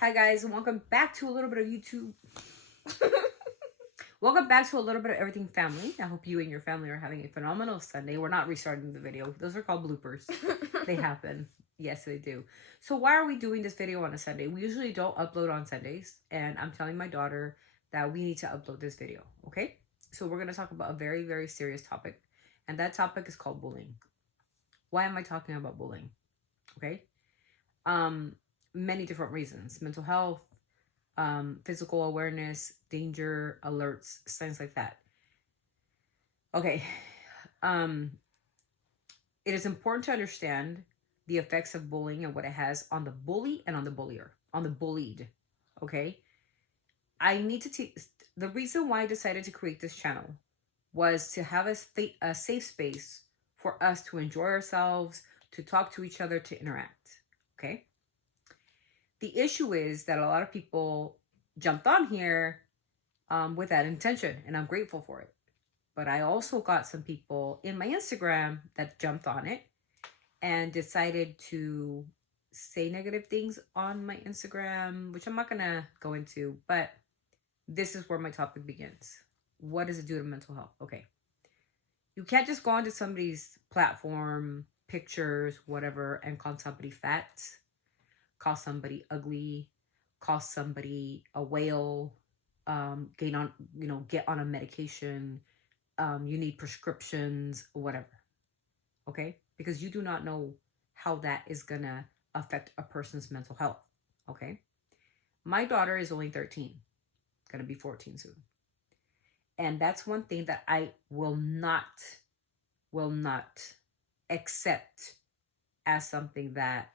Hi guys, and welcome back to a little bit of YouTube. Welcome back to a little bit of everything family. I hope you and your family are having a phenomenal Sunday. We're not restarting the video. Those are called bloopers. They happen. Yes, they do. So why are we doing this video on a Sunday? We usually don't upload on Sundays, and I'm telling my daughter that we need to upload this video, okay? So we're going to talk about a very, very serious topic, and that topic is called bullying. Why am I talking about bullying? Okay? Many different reasons. Mental health, physical awareness, danger, alerts, things like that. Okay. It is important to understand the effects of bullying and what it has on the bully and on the bullier, on the bullied. Okay. I need to the reason why I decided to create this channel was to have a safe space for us to enjoy ourselves, to talk to each other, to interact. Okay. The issue is that a lot of people jumped on here with that intention, and I'm grateful for it. But I also got some people in my Instagram that jumped on it and decided to say negative things on my Instagram, which I'm not going to go into, but this is where my topic begins. What does it do to mental health? Okay. You can't just go onto somebody's platform, pictures, whatever, and call somebody fat, call somebody ugly, call somebody a whale, get on a medication, you need prescriptions, whatever. Okay? Because you do not know how that is gonna affect a person's mental health. Okay? My daughter is only 13, gonna be 14 soon. And that's one thing that I will not accept as something that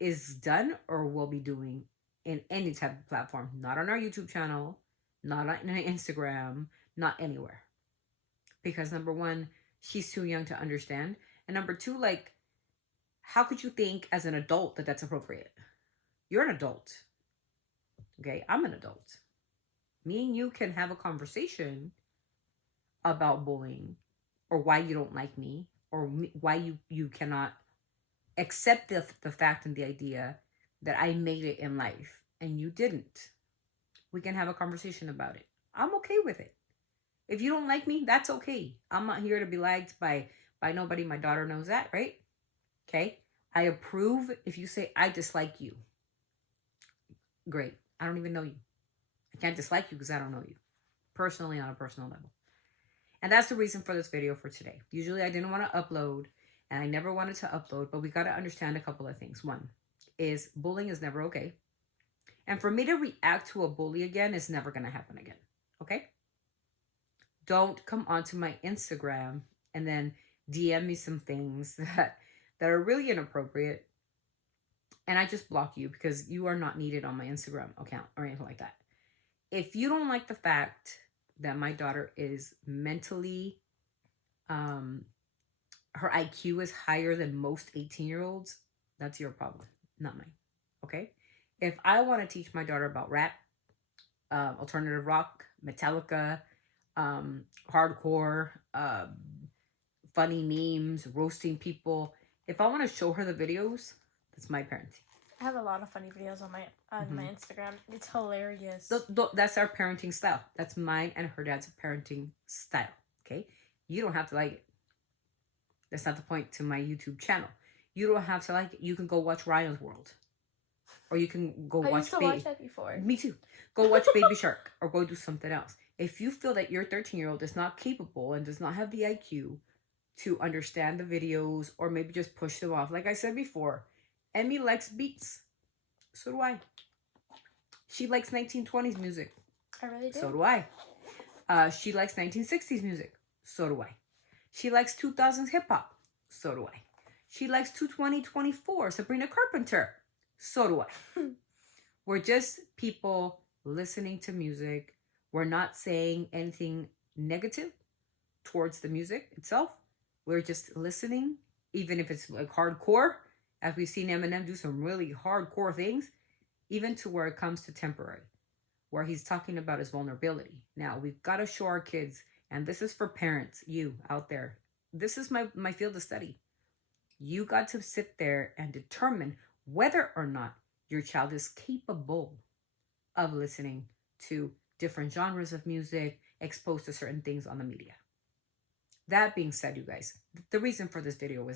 is done or will be doing in any type of platform. Not on our YouTube channel, not on Instagram, not anywhere. Because number one, she's too young to understand. And number two, like, how could you think as an adult that that's appropriate? You're an adult. Okay, I'm an adult. Me and you can have a conversation about bullying or why you don't like me or why you cannot accept the fact and the idea that I made it in life and you didn't. We can have a conversation about it. I'm okay with it. If you don't like me, that's okay. I'm not here to be liked by nobody. My daughter knows that, right? Okay. I approve if you say I dislike you. Great. I don't even know you. I can't dislike you because I don't know you. Personally, on a personal level. And that's the reason for this video for today. Usually I didn't want to upload and I never wanted to upload, but we got to understand a couple of things. One is bullying is never okay. And for me to react to a bully again is never going to happen again. Okay? Don't come onto my Instagram and then DM me some things that are really inappropriate. And I just block you because you are not needed on my Instagram account or anything like that. If you don't like the fact that my daughter is mentally, her IQ is higher than most 18-year-olds, that's your problem, not mine. Okay? If I want to teach my daughter about rap, alternative rock, Metallica, hardcore, funny memes, roasting people, if I want to show her the videos, that's my parenting. I have a lot of funny videos on my Instagram. It's hilarious. That's our parenting style. That's mine and her dad's parenting style. Okay? You don't have to like it. That's not the point to my YouTube channel. You don't have to like it. You can go watch Ryan's World. Or you can go watch... I used to watch that before. Me too. Go watch Baby Shark or go do something else. If you feel that your 13-year-old is not capable and does not have the IQ to understand the videos or maybe just push them off. Like I said before, Emmy likes beats. So do I. She likes 1920s music. I really do. So do I. She likes 1960s music. So do I. She likes 2000s hip-hop. So do I. She likes 22024, Sabrina Carpenter. So do I. We're just people listening to music. We're not saying anything negative towards the music itself. We're just listening, even if it's like hardcore, as we've seen Eminem do some really hardcore things, even to where it comes to Temporary, where he's talking about his vulnerability. Now, we've got to show our kids, and this is for parents, you out there. This is my field of study. You got to sit there and determine whether or not your child is capable of listening to different genres of music, exposed to certain things on the media. That being said, you guys, the reason for this video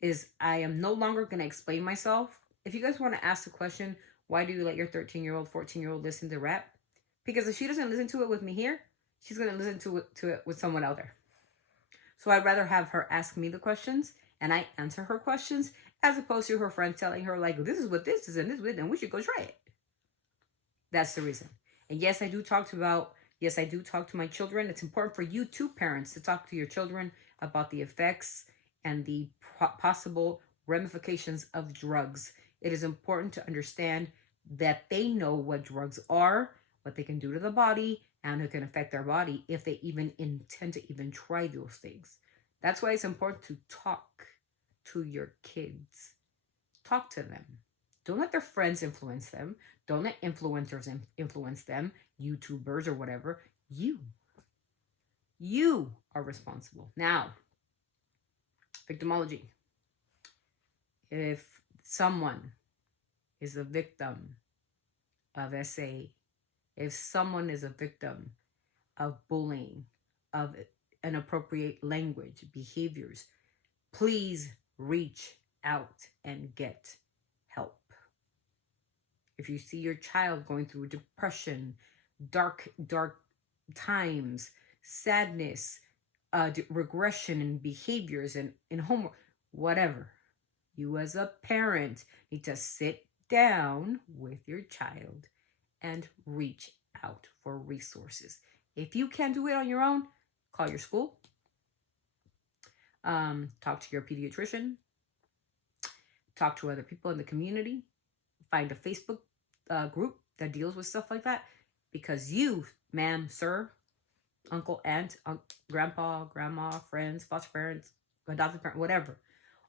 is I am no longer going to explain myself. If you guys want to ask the question, why do you let your 13-year-old, 14-year-old listen to rap? Because if she doesn't listen to it with me here, she's going to listen to it with someone out there. So I'd rather have her ask me the questions and I answer her questions as opposed to her friend telling her, like, this is what this is and this is it, and we should go try it. That's the reason. And yes, I do talk to my children. It's important for you too, parents, to talk to your children about the effects and the possible ramifications of drugs. It is important to understand that they know what drugs are, what they can do to the body, and who can affect their body if they even intend to even try those things. That's why it's important to talk to your kids. Talk to them. Don't let their friends influence them. Don't let influencers influence them, YouTubers or whatever. You are responsible. Now, victimology. If someone is a victim of SA, if someone is a victim of bullying, of inappropriate language, behaviors, please reach out and get help. If you see your child going through depression, dark times, sadness, regression in behaviors and in homework, whatever, you as a parent need to sit down with your child and reach out for resources. If you can't do it on your own, call your school, talk to your pediatrician, talk to other people in the community, find a Facebook group that deals with stuff like that, because you, ma'am, sir, uncle, aunt, grandpa, grandma, friends, foster parents, adopted parent, whatever,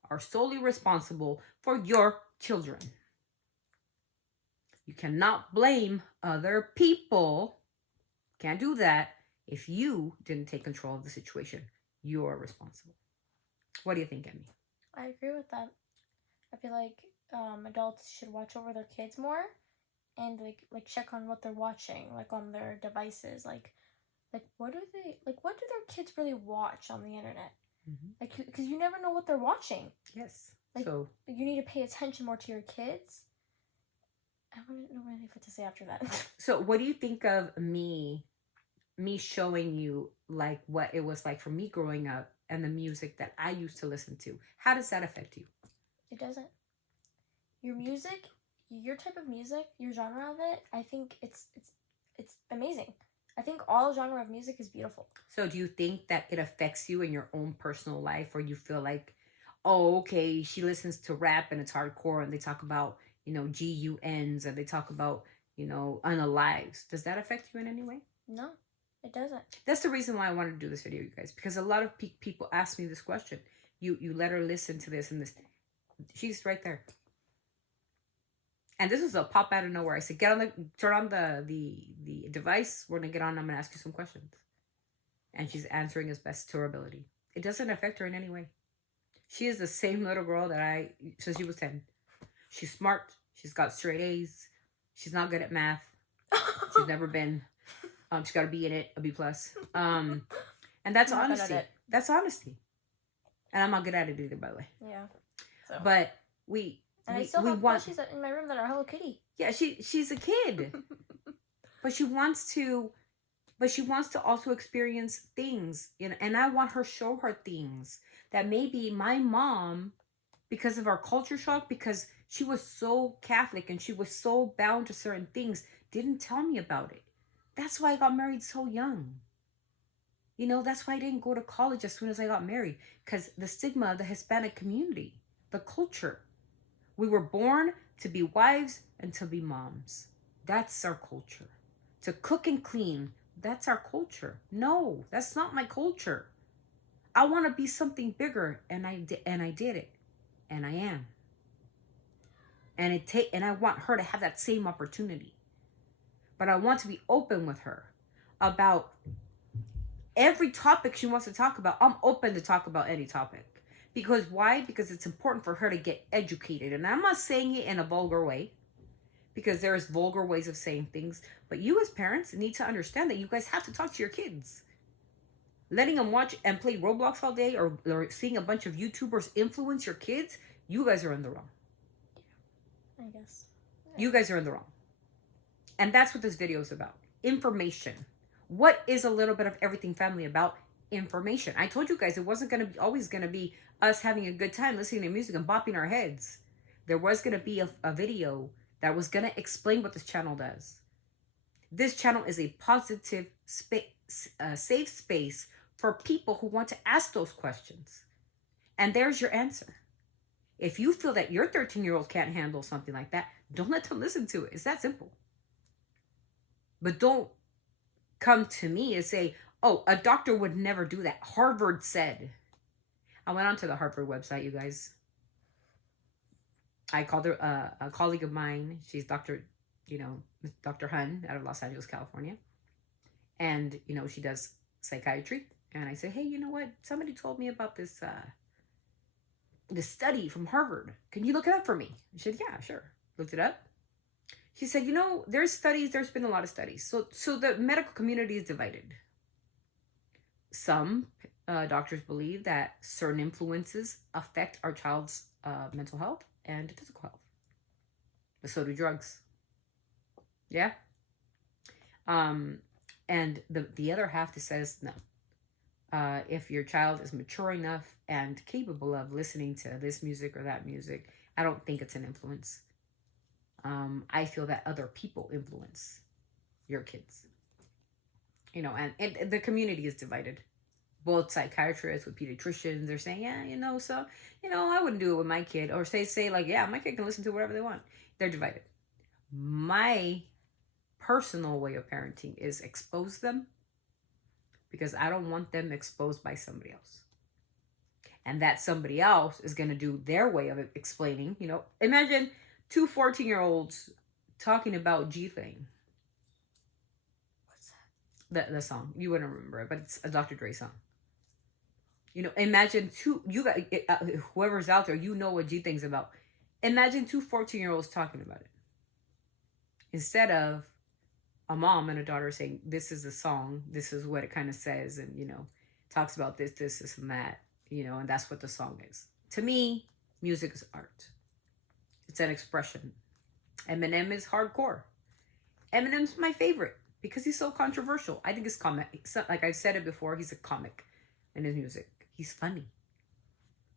are solely responsible for your children. You cannot blame other people. Can't do that if you didn't take control of the situation. You're responsible. What do you think, Emmy? I agree with that. I feel like adults should watch over their kids more and like check on what they're watching, like on their devices, like what do their kids really watch on the internet? Mm-hmm. Like, because you never know what they're watching. Yes. Like, so you need to pay attention more to your kids. I don't know really what to say after that. So what do you think of me showing you like what it was like for me growing up and the music that I used to listen to? How does that affect you? It doesn't. Your music, your type of music, your genre of it, I think it's amazing. I think all genre of music is beautiful. So do you think that it affects you in your own personal life, or you feel like, oh, okay, she listens to rap and it's hardcore and they talk about, GUNs and they talk about, unalives. Does that affect you in any way? No, it doesn't. That's the reason why I wanted to do this video, you guys, because a lot of people ask me this question. You let her listen to this and this. She's right there. And this was a pop out of nowhere. I said, turn on the device. We're going to get on. I'm going to ask you some questions. And she's answering as best to her ability. It doesn't affect her in any way. She is the same little girl that since she was 10. She's smart. She's got straight A's. She's not good at math. She's never been. She's got a B in it, a B+. And that's honesty. That's honesty. And I'm not good at it either, by the way. Yeah. So. But I still have plushies in my room that are Hello Kitty. Yeah, she's a kid. But she wants to also experience things, and I want her to show her things that maybe my mom, because of our culture shock, because she was so Catholic and she was so bound to certain things, didn't tell me about it. That's why I got married so young. That's why I didn't go to college as soon as I got married, because the stigma of the Hispanic community, the culture. We were born to be wives and to be moms. That's our culture. To cook and clean, that's our culture. No, that's not my culture. I want to be something bigger, and I did it, and I am. And I want her to have that same opportunity. But I want to be open with her about every topic she wants to talk about. I'm open to talk about any topic. Because why? Because it's important for her to get educated. And I'm not saying it in a vulgar way, because there's vulgar ways of saying things. But you as parents need to understand that you guys have to talk to your kids. Letting them watch and play Roblox all day, or seeing a bunch of YouTubers influence your kids, you guys are in the wrong. I guess. You guys are in the wrong. And that's what this video is about. Information. What is a little bit of Everything Family about? Information. I told you guys it wasn't going to be always going to be us having a good time listening to music and bopping our heads. There was going to be a video that was going to explain what this channel does. This channel is a positive safe space for people who want to ask those questions. And there's your answer. If you feel that your 13-year-old can't handle something like that, don't let them listen to it. It's that simple. But don't come to me and say, oh, a doctor would never do that. Harvard said. I went onto the Harvard website, you guys. I called her a colleague of mine. She's Dr. Hun out of Los Angeles, California. And, she does psychiatry. And I said, hey, you know what? Somebody told me about this study from Harvard. Can you look it up for me? I said, yeah, sure. Looked it up. She said, there's studies. There's been a lot of studies. So the medical community is divided. Some doctors believe that certain influences affect our child's mental health and physical health. But so do drugs. Yeah. And the other half that says no. If your child is mature enough and capable of listening to this music or that music, I don't think it's an influence. I feel that other people influence your kids. And the community is divided. Both psychiatrists with pediatricians, they're saying, yeah, I wouldn't do it with my kid. Or say like, yeah, my kid can listen to whatever they want. They're divided. My personal way of parenting is expose them, because I don't want them exposed by somebody else. And that somebody else is going to do their way of explaining. Imagine 2 14-year-olds talking about G-Thing. What's that? The song. You wouldn't remember it, but it's a Dr. Dre song. Imagine whoever's out there, what G-Thing's about. Imagine 2 14-year-olds talking about it. Instead of a mom and a daughter saying, this is the song, this is what it kind of says, and, talks about this, and that, and that's what the song is. To me, music is art. It's an expression. Eminem is hardcore. Eminem's my favorite because he's so controversial. I think he's comic. Like I've said it before, he's a comic in his music. He's funny.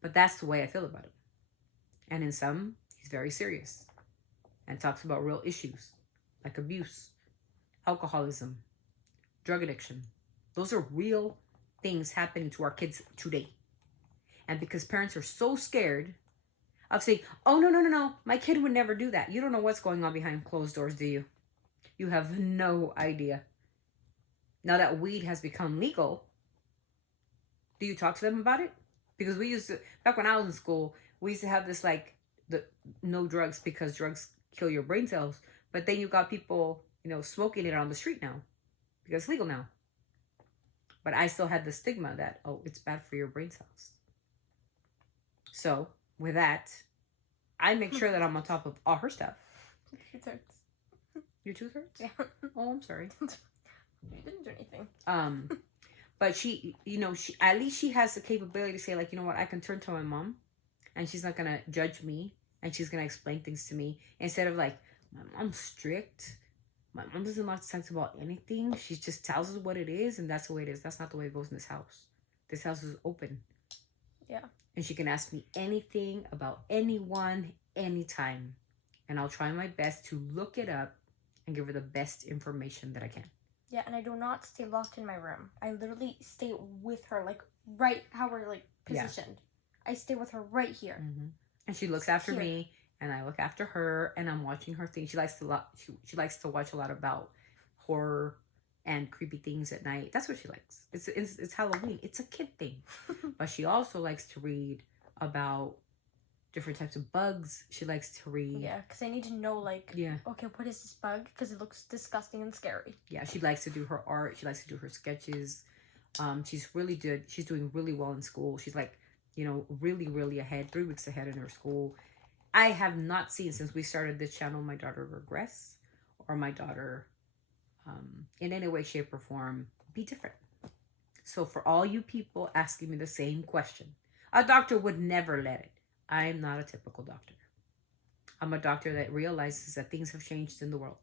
But that's the way I feel about him. And in some, he's very serious and talks about real issues like abuse, alcoholism, drug addiction. Those are real things happening to our kids today. And because parents are so scared of saying, oh, no, my kid would never do that. You don't know what's going on behind closed doors, do you? You have no idea. Now that weed has become legal, do you talk to them about it? Because we used to, back when I was in school, we used to have this the no drugs because drugs kill your brain cells. But then you got people, smoking it on the street now because it's legal now. But I still had the stigma that, oh, it's bad for your brain cells. So with that, I make sure that I'm on top of all her stuff. Tooth hurts. Your tooth hurts? Yeah. Oh, I'm sorry. You didn't do anything. But she at least she has the capability to say, like, you know what, I can turn to my mom and she's not going to judge me and she's going to explain things to me instead of like, my mom's strict. My mom doesn't like to talk about anything. She just tells us what it is and that's the way it is. That's not the way it goes in this house. This house is open. Yeah. And she can ask me anything about anyone, anytime. And I'll try my best to look it up and give her the best information that I can. Yeah, and I do not stay locked in my room. I literally stay with her, like, right how we're, like, positioned. Yeah. I stay with her right here. Mm-hmm. And she looks after me, and I look after her, and I'm watching her things. She likes to watch a lot about horror and creepy things at night. That's what she likes. It's Halloween. It's a kid thing. But she also likes to read about different types of bugs. She likes to read. Yeah, because I need to know, like, okay, what is this bug? Because it looks disgusting and scary. Yeah, she likes to do her art. She likes to do her sketches. She's really good. She's doing really well in school. She's like, really, really ahead, 3 weeks ahead in her school. I have not seen, since we started this channel, my daughter regress or my daughter in any way, shape, or form be different. So for all you people asking me the same question, a doctor would never let it. I'm not a typical doctor. I'm a doctor that realizes that things have changed in the world.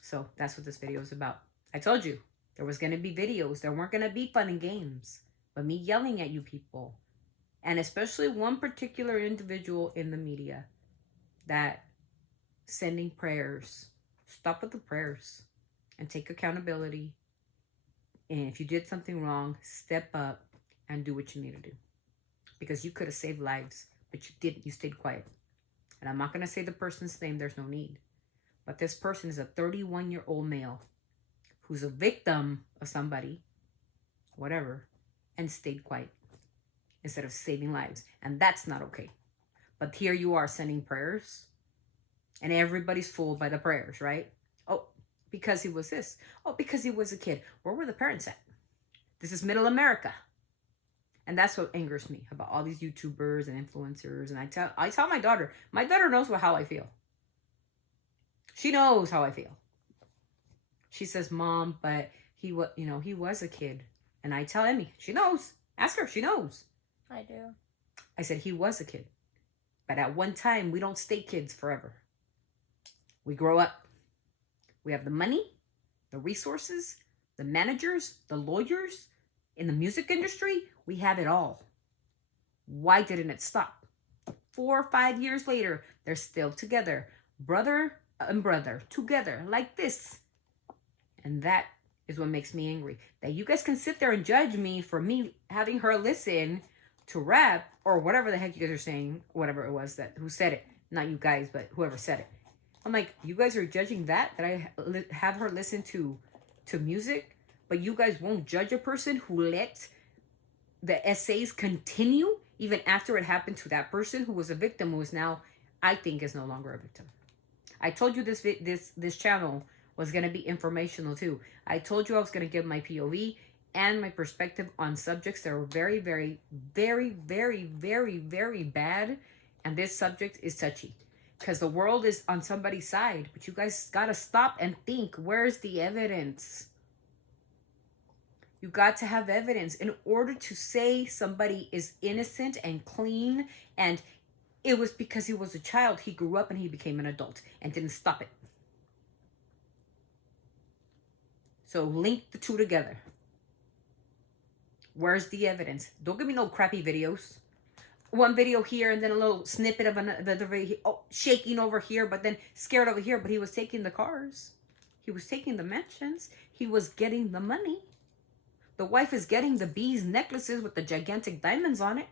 So that's what this video is about. I told you there was going to be videos. There weren't going to be fun and games, but me yelling at you people, and especially one particular individual in the media that sending prayers. Stop with the prayers and take accountability. And if you did something wrong, step up and do what you need to do. Because you could have saved lives, but you didn't. You stayed quiet. And I'm not going to say the person's name. There's no need. But this person is a 31-year-old male who's a victim of somebody, whatever, and stayed quiet instead of saving lives. And that's not okay. But here you are sending prayers, and everybody's fooled by the prayers, right? Oh, because he was this. Oh, because he was a kid. Where were the parents at? This is middle America. And that's what angers me about all these YouTubers and influencers. And I tell my daughter knows how I feel. She knows how I feel. She says, Mom, but he was a kid. And I tell Emmy, she knows. Ask her, she knows. I do. I said, he was a kid. But at one time, we don't stay kids forever. We grow up. We have the money, the resources, the managers, the lawyers. In the music industry, we have it all. Why didn't it stop? 4 or 5 years later, they're still together. Brother and brother, together, like this. And that is what makes me angry. That you guys can sit there and judge me for me having her listen to rap or whatever the heck you guys are saying, whatever it was who said it. Not you guys, but whoever said it. I'm like, you guys are judging that I have her listen to music, but you guys won't judge a person who let the essays continue even after it happened to that person who was a victim, who is now, I think, is no longer a victim. I told you this channel was going to be informational too. I told you I was going to give my POV and my perspective on subjects that are very, very, very, very, very, very bad. And this subject is touchy because the world is on somebody's side. But you guys got to stop and think, where's the evidence? You got to have evidence in order to say somebody is innocent and clean, and it was because he was a child. He grew up and he became an adult and didn't stop it. So link the two together. Where's the evidence? Don't give me no crappy videos. One video here and then a little snippet of another video. Oh, shaking over here, but then scared over here. But he was taking the cars. He was taking the mansions. He was getting the money. The wife is getting the bees necklaces with the gigantic diamonds on it.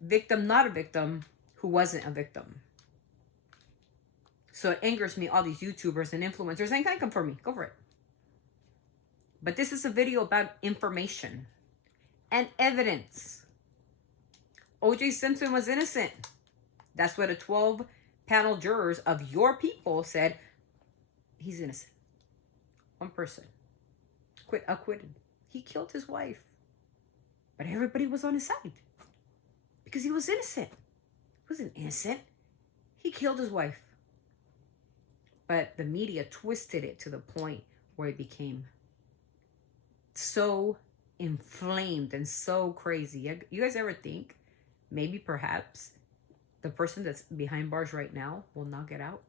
Victim, not a victim, who wasn't a victim. So it angers me, all these YouTubers and influencers. Ain't gonna come for me. Go for it. But this is a video about information and evidence. O.J. Simpson was innocent. That's what a 12-panel jurors of your people said. He's innocent. One person. Acquitted. He killed his wife. But everybody was on his side. Because he was innocent. He wasn't innocent. He killed his wife. But the media twisted it to the point where it became so inflamed and so crazy. You guys ever think maybe perhaps the person that's behind bars right now will not get out?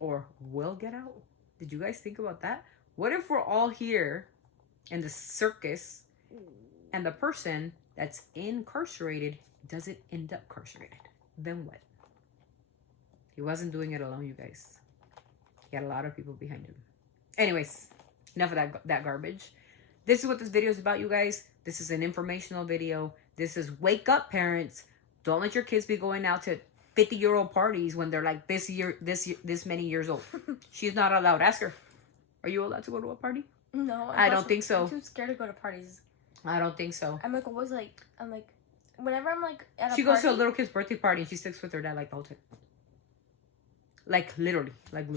Or will get out? Did you guys think about that? What if we're all here in the circus and the person that's incarcerated doesn't end up incarcerated? Then what? He wasn't doing it alone, you guys. He had a lot of people behind him. Anyways, enough of that garbage. This is what this video is about, you guys. This is an informational video. This is wake up, parents. Don't let your kids be going out to 50-year-old parties when they're like this many years old. She's not allowed. Ask her. Are you allowed to go to a party? No, I don't think so. I'm too scared to go to parties. I don't think so. I'm like, whenever I'm like at a she party, goes to a little kid's birthday party and she sticks with her dad like the whole time. Like literally, like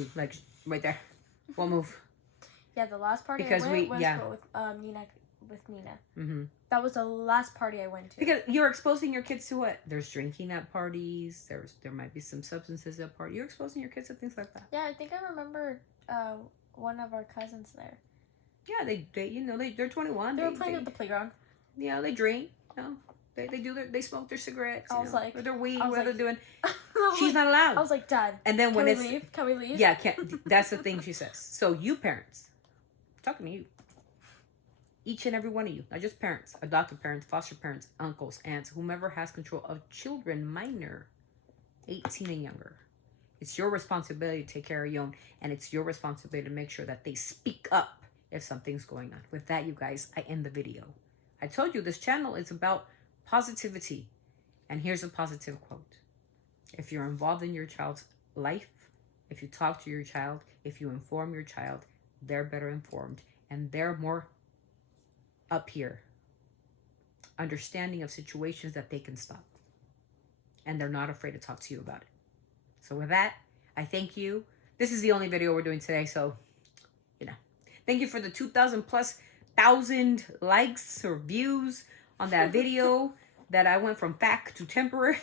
right there. Won't move. Yeah, the last party because I went was with Nina, with Nina. Mm-hmm. That was the last party I went to. Because you're exposing your kids to what? There's drinking at parties. There might be some substances at parties. You're exposing your kids to things like that. Yeah, I think I remember one of our cousins there. Yeah, they're 21. They were playing at the playground. Yeah, they drink. You know, they smoke their cigarettes. I was like, or their weed, I was whatever like- they're doing. She's not allowed. I was like, Dad, And then can when we it's leave? Can we leave? yeah, that's the thing she says. So you parents, I'm talking to you, each and every one of you, not just parents, adoptive parents, foster parents, uncles, aunts, whomever has control of children minor, 18 and younger. It's your responsibility to take care of your own, and it's your responsibility to make sure that they speak up if something's going on. With that, you guys, I end the video. I told you this channel is about positivity, and here's a positive quote. If you're involved in your child's life, if you talk to your child, if you inform your child, they're better informed and they're more up here, understanding of situations that they can stop. And they're not afraid to talk to you about it. So with that, I thank you. This is the only video we're doing today, so, thank you for the 2,000+ likes or views on that video that I went from fact to temporary.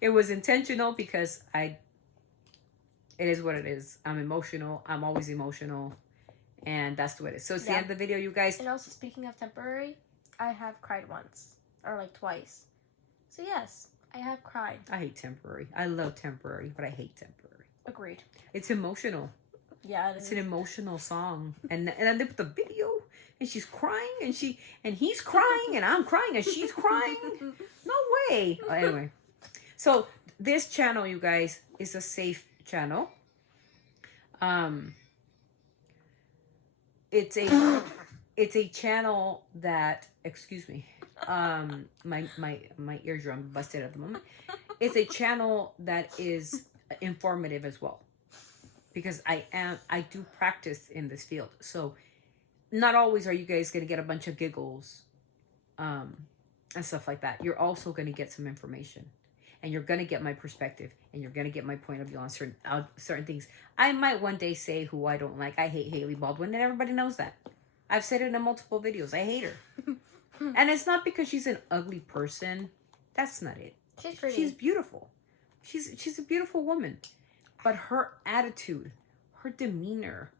It was intentional because it is what it is. I'm emotional. I'm always emotional. And that's the way it is. So it's the end of the video, you guys. And also, speaking of temporary, I have cried once. Or like twice. So yes, I have cried. I hate temporary. I love temporary, but I hate temporary. Agreed. It's emotional. Yeah, It's an emotional song. And then they put the video and she's crying and he's crying and I'm crying and she's crying. No way. Anyway. So this channel, you guys, is a safe channel. It's a channel that, excuse me, my eardrum busted at the moment. It's a channel that is informative as well, because I do practice in this field. So not always are you guys going to get a bunch of giggles and stuff like that. You're also going to get some information. And you're going to get my perspective. And you're going to get my point of view on certain things. I might one day say who I don't like. I hate Hailey Baldwin. And everybody knows that. I've said it in multiple videos. I hate her. And it's not because she's an ugly person. That's not it. She's pretty. She's beautiful. She's a beautiful woman. But her attitude, her demeanor,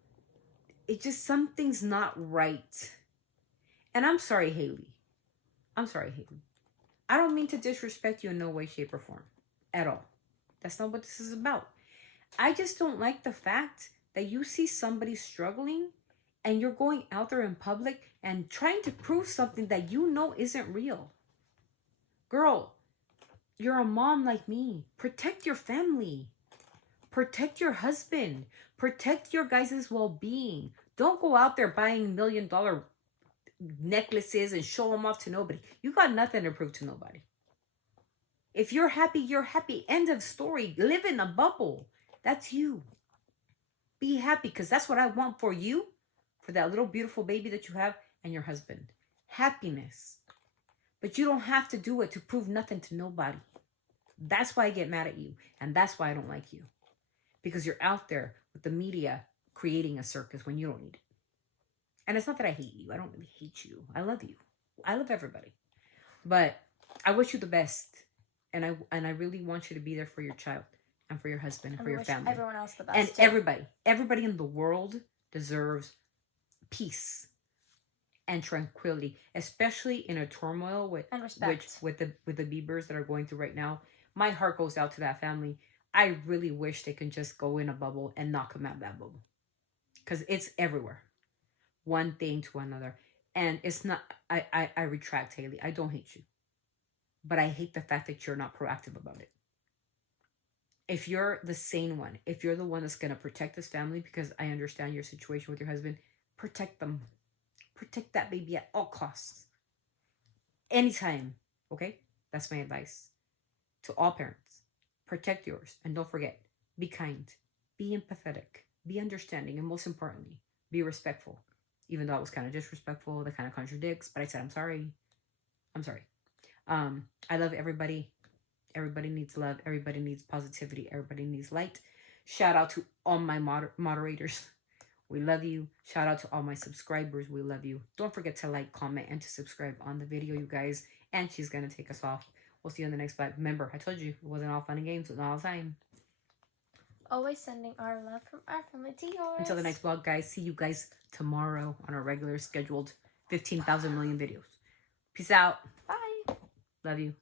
it just, something's not right. And I'm sorry, Hailey. I'm sorry, Hailey. I don't mean to disrespect you in no way, shape, or form. At all. That's not what this is about. I just don't like the fact that you see somebody struggling and you're going out there in public and trying to prove something that you know isn't real. Girl, you're a mom like me. Protect your family. Protect your husband. Protect your guys' well-being. Don't go out there buying $1 million necklaces and show them off to nobody. You got nothing to prove to nobody. If you're happy, you're happy. End of story. Live in a bubble. That's you. Be happy, because that's what I want for you, for that little beautiful baby that you have, and your husband. Happiness. But you don't have to do it to prove nothing to nobody. That's why I get mad at you. And that's why I don't like you. Because you're out there with the media creating a circus when you don't need it. And it's not that I hate you. I don't really hate you. I love you. I love everybody. But I wish you the best. And I really want you to be there for your child and for your husband and for your family. Everyone else the best. And too. everybody in the world deserves peace and tranquility, especially in a turmoil And respect. with the Biebers that are going through right now. My heart goes out to that family. I really wish they can just go in a bubble and not come out of that bubble, because it's everywhere. One thing to another. And it's not, I retract, Hailey. I don't hate you. But I hate the fact that you're not proactive about it. If you're the sane one, if you're the one that's going to protect this family, because I understand your situation with your husband, protect them. Protect that baby at all costs. Anytime. Okay? That's my advice to all parents. Protect yours. And don't forget, be kind. Be empathetic. Be understanding. And most importantly, be respectful. Even though it was kind of disrespectful, that kind of contradicts, but I said, I'm sorry. I'm sorry. I love everybody. Everybody needs love. Everybody needs positivity. Everybody needs light. Shout out to all my moderators. We love you. Shout out to all my subscribers. We love you. Don't forget to like, comment, and to subscribe on the video, you guys. And she's going to take us off. We'll see you in the next vlog. Remember, I told you, it wasn't all fun and games. It was all the time. Always sending our love from our family to yours. Until the next vlog, guys. See you guys tomorrow on our regular scheduled 15,000 million videos. Peace out. Bye. Love you.